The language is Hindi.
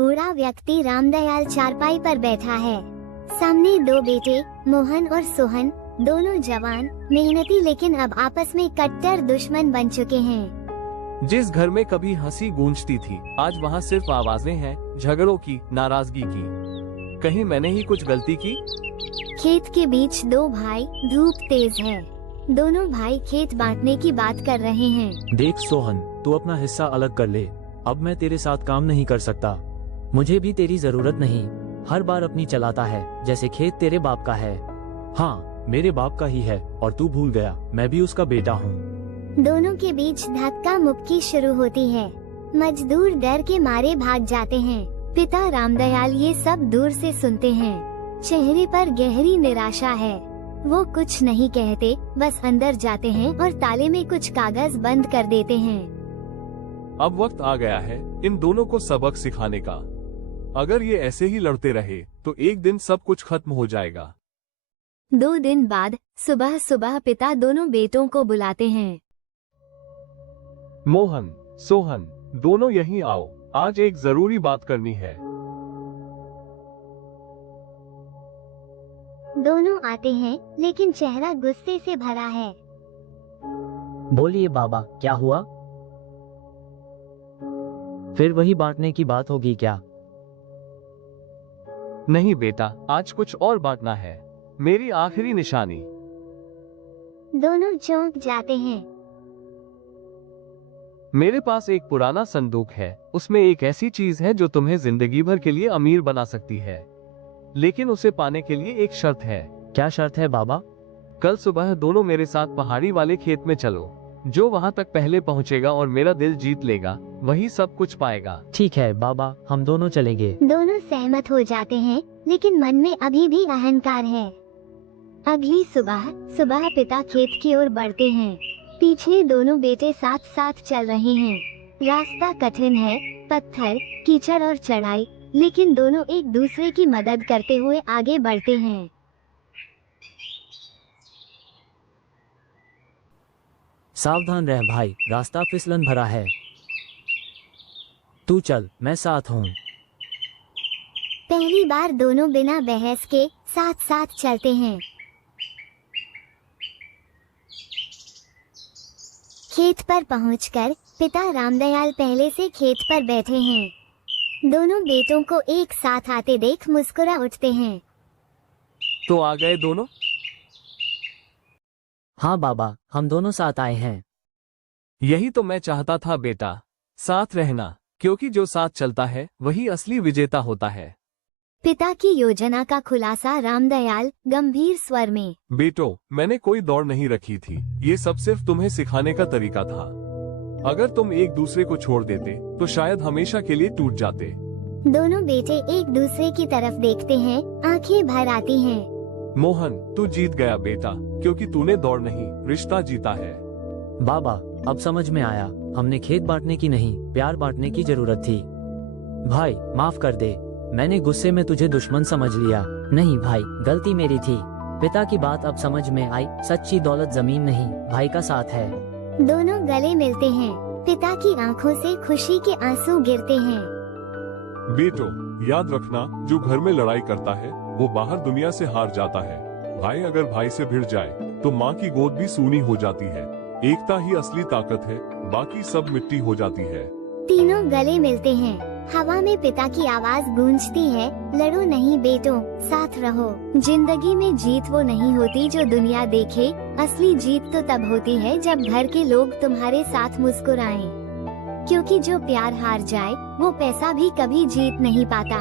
बूढ़ा व्यक्ति रामदयाल चारपाई पर बैठा है। सामने दो बेटे मोहन और सोहन, दोनों जवान मेहनती लेकिन अब आपस में कट्टर दुश्मन बन चुके हैं। जिस घर में कभी हंसी गूंजती थी, आज वहाँ सिर्फ आवाजें हैं, झगड़ों की, नाराजगी की। कहीं मैंने ही कुछ गलती की? खेत के बीच दो भाई, धूप तेज है। दोनों भाई खेत बांटने की बात कर रहे हैं। देख सोहन, तू अपना हिस्सा अलग कर ले। अब मैं तेरे साथ काम नहीं कर सकता। मुझे भी तेरी जरूरत नहीं। हर बार अपनी चलाता है, जैसे खेत तेरे बाप का है। हाँ, मेरे बाप का ही है और तू भूल गया, मैं भी उसका बेटा हूँ। दोनों के बीच धक्का मुक्की शुरू होती है। मजदूर डर के मारे भाग जाते हैं। पिता रामदयाल ये सब दूर से सुनते हैं। चेहरे पर गहरी निराशा है। वो कुछ नहीं कहते, बस अंदर जाते हैं और ताले में कुछ कागज बंद कर देते हैं। अब वक्त आ गया है इन दोनों को सबक सिखाने का। अगर ये ऐसे ही लड़ते रहे तो एक दिन सब कुछ खत्म हो जाएगा। 2 दिन बाद सुबह सुबह पिता दोनों बेटों को बुलाते हैं। मोहन, सोहन, दोनों यहीं आओ, आज एक जरूरी बात करनी है। दोनों आते हैं, लेकिन चेहरा गुस्से से भरा है। बोलिए बाबा, क्या हुआ? फिर वही बांटने की बात होगी क्या? नहीं बेटा, आज कुछ और बांटना है, मेरी आखिरी निशानी। दोनों चौंक जाते हैं। मेरे पास एक पुराना संदूक है, उसमें एक ऐसी चीज है जो तुम्हें जिंदगी भर के लिए अमीर बना सकती है, लेकिन उसे पाने के लिए एक शर्त है। क्या शर्त है बाबा? कल सुबह दोनों मेरे साथ पहाड़ी वाले खेत में चलो। जो वहां तक पहले पहुंचेगा और मेरा दिल जीत लेगा, वही सब कुछ पाएगा। ठीक है बाबा, हम दोनों चलेंगे। दोनों सहमत हो जाते हैं, लेकिन मन में अभी भी अहंकार है। अगली सुबह पिता खेत की ओर बढ़ते हैं। पीछे दोनों बेटे साथ साथ चल रहे हैं। रास्ता कठिन है, पत्थर, कीचड़ और चढ़ाई, लेकिन दोनों एक दूसरे की मदद करते हुए आगे बढ़ते हैं। सावधान रह भाई, रास्ता फिसलन भरा है। तू चल, मैं साथ हूँ। पहली बार दोनों बिना बहस के साथ साथ चलते हैं। खेत पर पहुंचकर पिता रामदयाल पहले से खेत पर बैठे हैं। दोनों बेटों को एक साथ आते देख मुस्कुरा उठते हैं। तो आ गए दोनों? हाँ बाबा, हम दोनों साथ आए हैं। यही तो मैं चाहता था बेटा, साथ रहना, क्योंकि जो साथ चलता है वही असली विजेता होता है। पिता की योजना का खुलासा रामदयाल गंभीर स्वर में। बेटो, मैंने कोई दौड़ नहीं रखी थी, ये सब सिर्फ तुम्हें सिखाने का तरीका था। अगर तुम एक दूसरे को छोड़ देते तो शायद हमेशा के लिए टूट जाते। दोनों बेटे एक दूसरे की तरफ देखते हैं, आंखें भर आती हैं। मोहन, तू जीत गया बेटा, क्योंकि तूने दौड़ नहीं, रिश्ता जीता है। बाबा, अब समझ में आया, हमने खेत बांटने की नहीं, प्यार बांटने की जरूरत थी। भाई माफ कर दे, मैंने गुस्से में तुझे दुश्मन समझ लिया। नहीं भाई, गलती मेरी थी। पिता की बात अब समझ में आई, सच्ची दौलत जमीन नहीं, भाई का साथ है। दोनों गले मिलते हैं। पिता की आंखों से खुशी के आंसू गिरते हैं। बेटो, याद रखना, जो घर में लड़ाई करता है वो बाहर दुनिया से हार जाता है। भाई अगर भाई से भिड़ जाए तो माँ की गोद भी सूनी हो जाती है। एकता ही असली ताकत है, बाकी सब मिट्टी हो जाती है। तीनों गले मिलते हैं। हवा में पिता की आवाज गूंजती है, लड़ो नहीं बेटों, साथ रहो। जिंदगी में जीत वो नहीं होती जो दुनिया देखे, असली जीत तो तब होती है जब घर के लोग तुम्हारे साथ मुस्कुराएं। क्योंकि जो प्यार हार जाए वो पैसा भी कभी जीत नहीं पाता।